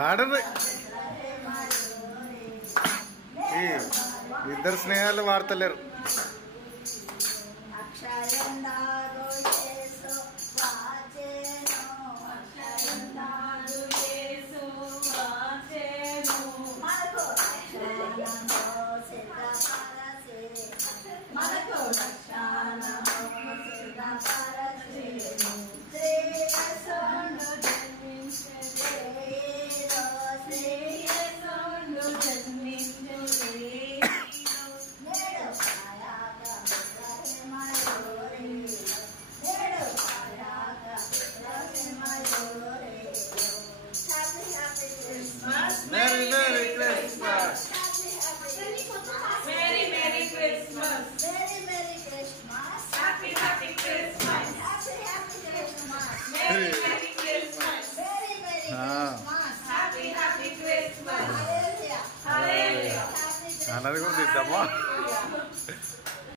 పాడండి. ఈ ఇద్దరు స్నేహాలు వాడతలేరు. Merry Merry Christmas. Merry Merry Christmas. Merry Merry Christmas. Happy Happy Christmas. Happy Happy Christmas. Merry Merry Christmas. Merry Merry Christmas. Happy Happy Christmas. Hallelujah. Hallelujah. Happy Christmas. అన్నది కూడా తీద్దామా? Hallelujah.